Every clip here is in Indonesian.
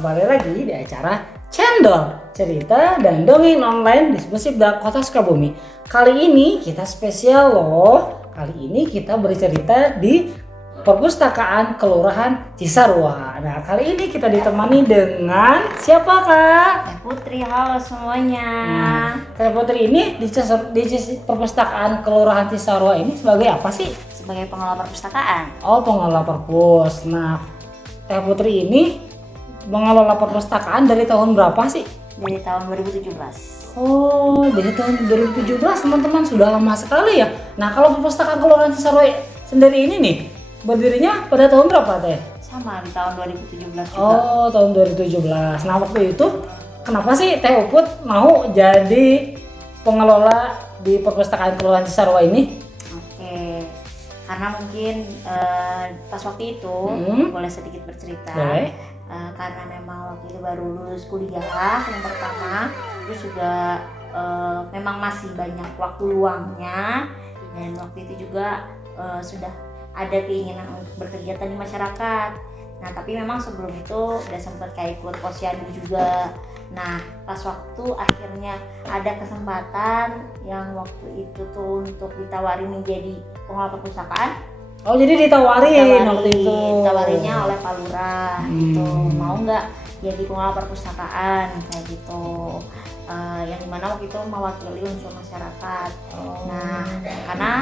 kembali lagi di acara Cendol, cerita dan dongeng online di Musibda Kota Sukabumi. Kali ini kita spesial loh. Kali ini kita bercerita di Perpustakaan Kelurahan Cisarua. Nah, kali ini kita ditemani dengan siapa, Kak? Teh Putri, halo semuanya. Teh Putri ini di Perpustakaan Kelurahan Cisarua ini sebagai apa sih? Sebagai pengelola perpustakaan. Oh, pengelola perpus. Nah, Teh Putri ini mengelola perpustakaan dari tahun berapa sih? Dari tahun 2017. Oh, dari tahun 2017 teman-teman, sudah lama sekali ya. Nah, kalau perpustakaan Kelurahan Cisarua sendiri ini nih, berdirinya pada tahun berapa, Teh? Sama, di tahun 2017 juga. Oh, tahun 2017. Nah, waktu itu kenapa sih Teh Uput mau jadi pengelola di perpustakaan Kelurahan Cisarua ini? Oke, karena mungkin pas waktu itu boleh sedikit bercerita. Boleh. Karena memang waktu itu baru lulus kuliah yang pertama, terus juga memang masih banyak waktu luangnya, dan waktu itu juga sudah ada keinginan untuk berkegiatan di masyarakat. Nah, tapi memang sebelum itu udah sempat kayak ikut posyandu juga. Nah, pas waktu akhirnya ada kesempatan yang waktu itu tuh untuk ditawari menjadi pengelola perpustakaan. Oh, jadi ditawarin waktu itu. Ditawarinya oleh Pak Lurah gitu. Mau nggak jadi pengelola perpustakaan kayak gitu. Yang dimana waktu itu mewakili unsur masyarakat. Nah, karena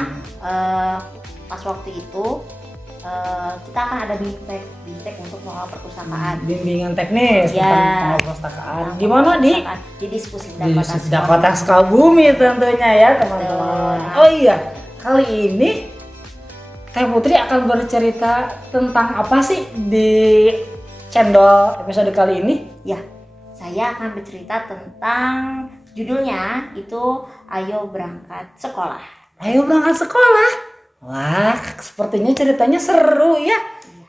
pas waktu itu kita akan ada BIMTEK untuk pengelola perpustakaan. Bimbingan teknis Ya, tentang pengelola perpustakaan. Gimana di Diskusi Kota Sukabumi tentunya ya, teman-teman. Oh iya, kali ini Teh Putri akan bercerita tentang apa sih di Cendol episode kali ini? Ya, saya akan bercerita tentang judulnya itu Ayo Berangkat Sekolah. Ayo berangkat sekolah. Wah, sepertinya ceritanya seru ya.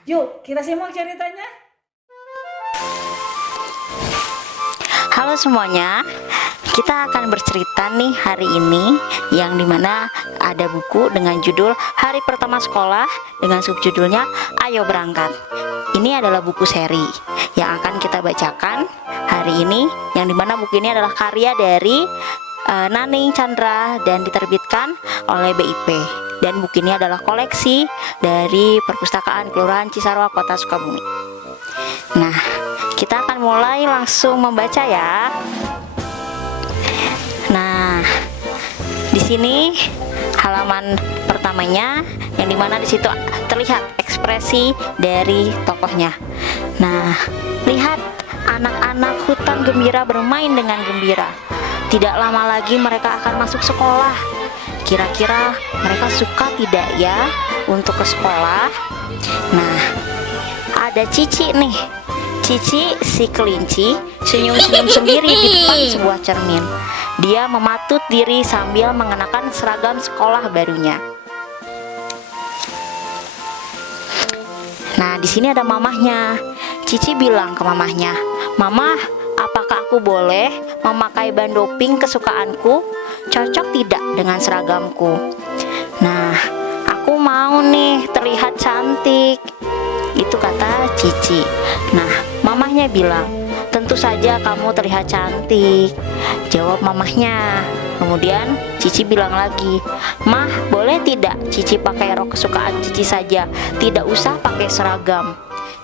Yuk, kita simak ceritanya. Halo semuanya, kita akan bercerita nih hari ini yang dimana ada buku dengan judul Hari Pertama Sekolah dengan subjudulnya Ayo Berangkat. Ini adalah buku seri yang akan kita bacakan hari ini, yang dimana buku ini adalah karya dari Naning Chandra dan diterbitkan oleh BIP. Dan buku ini adalah koleksi dari Perpustakaan Kelurahan Cisarua Kota Sukabumi. Nah, kita akan mulai langsung membaca ya. Nah, di sini halaman pertamanya yang dimana di situ terlihat ekspresi dari tokohnya. Nah, lihat anak-anak hutan gembira bermain dengan gembira. Tidak lama lagi mereka akan masuk sekolah. Kira-kira mereka suka tidak ya untuk ke sekolah? Nah, ada Cici nih. Cici si kelinci senyum-senyum sendiri di depan sebuah cermin. Dia mematut diri sambil mengenakan seragam sekolah barunya. Nah, di sini ada mamahnya. Cici bilang ke mamahnya, "Mamah, apakah aku boleh memakai ban doping kesukaanku? Cocok tidak dengan seragamku?" "Nah, aku mau nih terlihat cantik," itu kata Cici. Nah, mamahnya bilang, "Tentu saja kamu terlihat cantik," jawab mamahnya. Kemudian Cici bilang lagi, "Mah, boleh tidak Cici pakai rok kesukaan Cici saja, tidak usah pakai seragam,"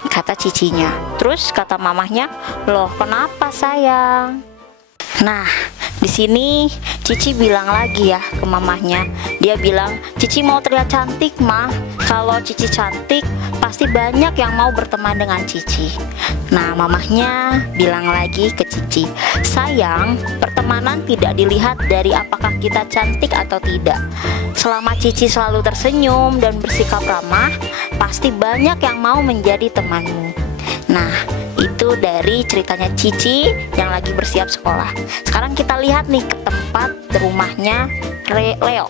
kata Cicinya. Terus kata mamahnya, "Loh, kenapa sayang?" Nah, di sini Cici bilang lagi ya ke mamahnya. Dia bilang, "Cici mau terlihat cantik, Mah. Kalau Cici cantik, pasti banyak yang mau berteman dengan Cici." Nah, mamahnya bilang lagi ke Cici, "Sayang, pertemanan tidak dilihat dari apakah kita cantik atau tidak. Selama Cici selalu tersenyum dan bersikap ramah, pasti banyak yang mau menjadi temanmu." Nah, itu dari ceritanya Cici yang lagi bersiap sekolah. Sekarang kita lihat nih ke tempat rumahnya Leo.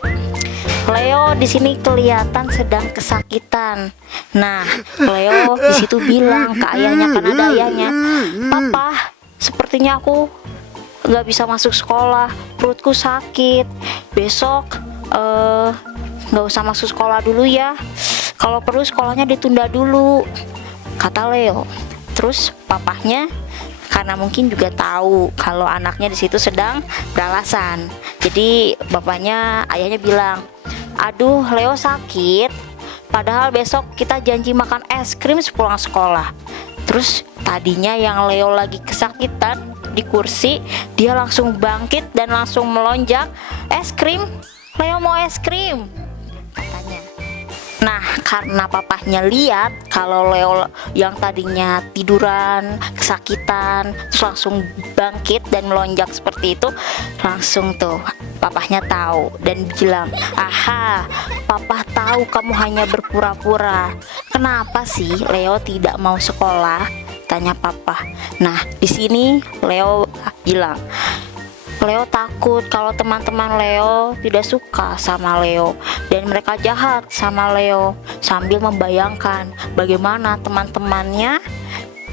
Leo di sini kelihatan sedang kesakitan. Nah, Leo di situ bilang ke ayahnya, karena ada ayahnya, "Papa, sepertinya aku nggak bisa masuk sekolah. Perutku sakit. Besok nggak usah masuk sekolah dulu ya. Kalau perlu sekolahnya ditunda dulu," kata Leo. Terus papahnya karena mungkin juga tahu kalau anaknya di situ sedang beralasan. Jadi ayahnya bilang, "Aduh, Leo sakit. Padahal besok kita janji makan es krim sepulang sekolah." Terus tadinya yang Leo lagi kesakitan di kursi, dia langsung bangkit dan langsung melonjak, "Es krim, Leo mau es krim," katanya. Nah, karena papahnya lihat kalau Leo yang tadinya tiduran, kesakitan, terus langsung bangkit dan melonjak seperti itu, langsung tuh papahnya tahu dan bilang, "Aha, papa tahu kamu hanya berpura-pura. Kenapa sih Leo tidak mau sekolah?" tanya papa. Nah, di sini Leo bilang, "Leo takut kalau teman-teman Leo tidak suka sama Leo dan mereka jahat sama Leo," sambil membayangkan bagaimana teman-temannya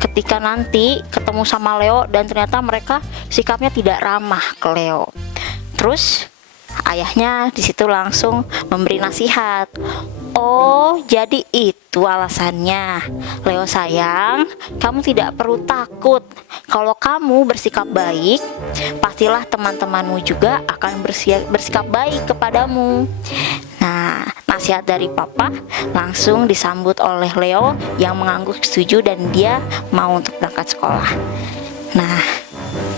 ketika nanti ketemu sama Leo dan ternyata mereka sikapnya tidak ramah ke Leo. Terus ayahnya di situ langsung memberi nasihat. "Oh, jadi itu alasannya. Leo sayang, kamu tidak perlu takut. Kalau kamu bersikap baik, pastilah teman-temanmu juga akan bersikap baik kepadamu." Nah, nasihat dari papa langsung disambut oleh Leo yang mengangguk setuju dan dia mau untuk berangkat sekolah. Nah,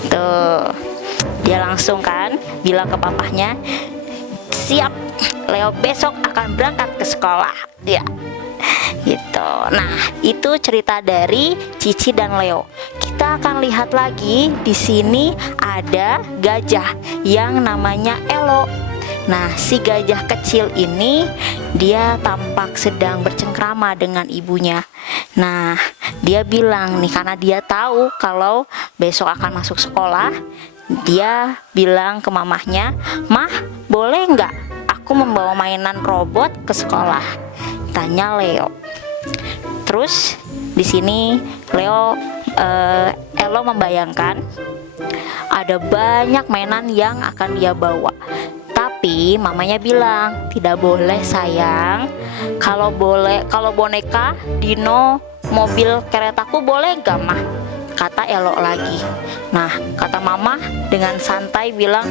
tuh dia langsung kan bilang ke papahnya, "Siap, Leo besok akan berangkat ke sekolah." Ya, gitu. Nah, itu cerita dari Cici dan Leo. Kita akan lihat lagi di sini ada gajah yang namanya Elo. Nah, si gajah kecil ini dia tampak sedang bercengkrama dengan ibunya. Nah, dia bilang nih, karena dia tahu kalau besok akan masuk sekolah, dia bilang ke mamahnya, "Mah, boleh nggak aku membawa mainan robot ke sekolah?" tanya Leo. Terus di sini Elo membayangkan ada banyak mainan yang akan dia bawa. Tapi mamanya bilang, "Tidak boleh sayang. Kalau boneka, dino, mobil, keretaku boleh gak mah?" kata Elo lagi. Nah, kata mama dengan santai bilang,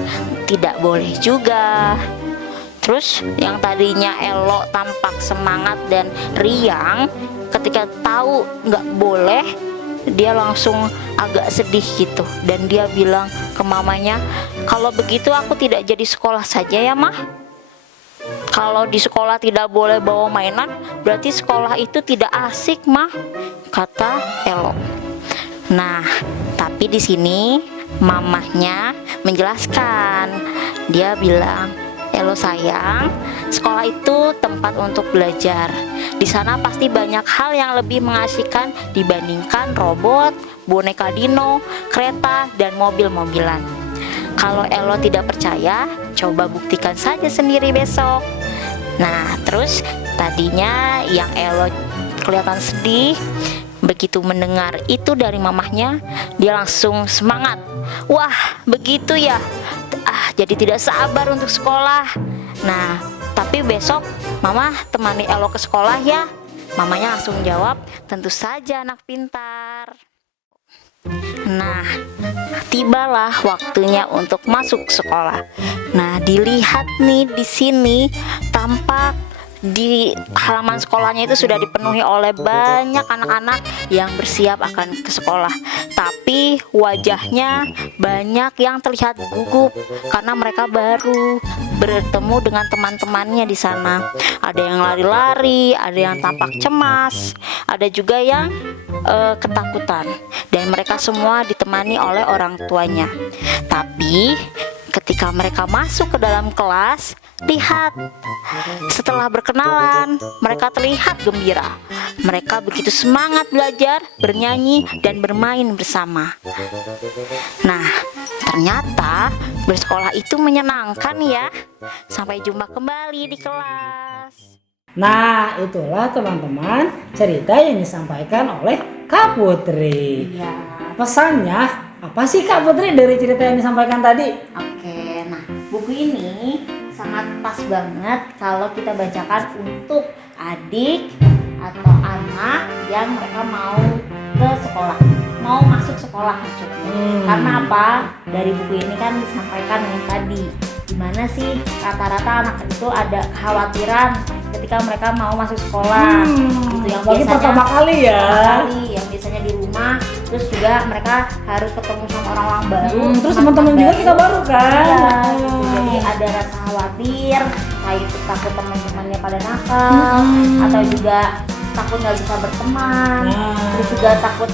"Tidak boleh juga." Terus yang tadinya Elo tampak semangat dan riang, ketika tahu nggak boleh, dia langsung agak sedih gitu. Dan dia bilang ke mamanya, "Kalau begitu aku tidak jadi sekolah saja ya mah. Kalau di sekolah tidak boleh bawa mainan, berarti sekolah itu tidak asik mah," kata Elo. Nah, tapi di sini mamahnya menjelaskan. Dia bilang, "Elo sayang, sekolah itu tempat untuk belajar. Di sana pasti banyak hal yang lebih mengasihkan dibandingkan robot, boneka dino, kereta, dan mobil-mobilan. Kalau Elo tidak percaya, coba buktikan saja sendiri besok." Nah, terus tadinya yang Elo kelihatan sedih, begitu mendengar itu dari mamahnya, dia langsung semangat. "Wah, begitu ya. Jadi tidak sabar untuk sekolah. Nah, tapi besok mama temani Elo ke sekolah ya." Mamanya langsung jawab, "Tentu saja anak pintar." Nah, tibalah waktunya untuk masuk sekolah. Nah, dilihat nih di sini tampak di halaman sekolahnya itu sudah dipenuhi oleh banyak anak-anak yang bersiap akan ke sekolah. Tapi wajahnya banyak yang terlihat gugup karena mereka baru bertemu dengan teman-temannya di sana. Ada yang lari-lari, ada yang tampak cemas, ada juga yang ketakutan. Dan mereka semua ditemani oleh orang tuanya. Tapi ketika mereka masuk ke dalam kelas, lihat, setelah berkenalan, mereka terlihat gembira. Mereka begitu semangat belajar, bernyanyi, dan bermain bersama. Nah, ternyata bersekolah itu menyenangkan ya. Sampai jumpa kembali di kelas. Nah, itulah teman-teman cerita yang disampaikan oleh Kak Putri. Ya. Pesannya apa sih Kak Putri dari cerita yang disampaikan tadi? Oke, nah buku ini sangat pas banget kalau kita bacakan untuk adik atau anak yang mereka mau ke ke sekolah, mau masuk sekolah maksudnya. Karena apa? Dari buku ini kan disampaikan yang tadi, gimana sih rata-rata anak itu ada kekhawatiran ketika mereka mau masuk sekolah. Gitu, yang Bagi pertama kali ya. Yang biasanya di rumah, terus juga mereka harus ketemu sama orang-orang baru. Terus teman-teman juga kita baru kan. Iya, gitu. Jadi ada rasa khawatir, kayak itu takut teman-temannya pada nakal, atau juga takut nggak bisa berteman, terus juga takut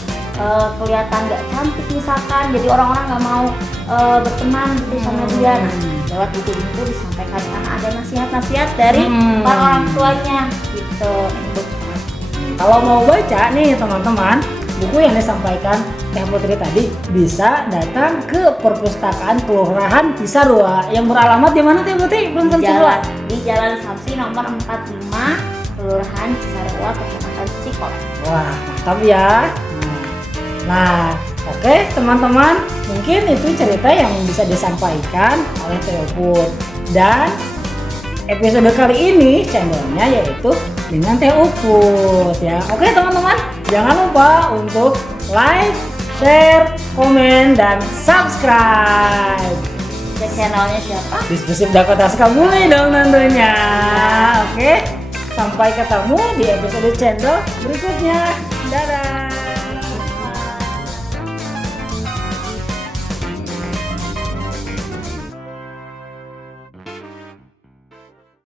kelihatan nggak cantik misalkan, jadi orang-orang nggak mau berteman bersama dia. Nah, lewat buku ini tuh disampaikan karena ada nasihat-nasihat dari para orang tuanya gitu. Kalau mau baca nih teman-teman, buku yang disampaikan Teh Putri tadi bisa datang ke perpustakaan Kelurahan Cisarua yang beralamat di mana Teh Putri? Belum tercoba. Di Jalan Samsi nomor 45, Kelurahan Cisarua, Kecamatan Cikol. Wah, mantap ya. Nah, oke teman-teman, mungkin itu cerita yang bisa disampaikan oleh Teh Uput. Dan episode kali ini channelnya yaitu dengan Teh Uput ya. Oke teman-teman, jangan lupa untuk like, share, komen, dan subscribe. Dan channelnya siapa? Diskusi Dakota Sukabumi dong tentunya. Oke, sampai ketemu di episode channel berikutnya. Dadah.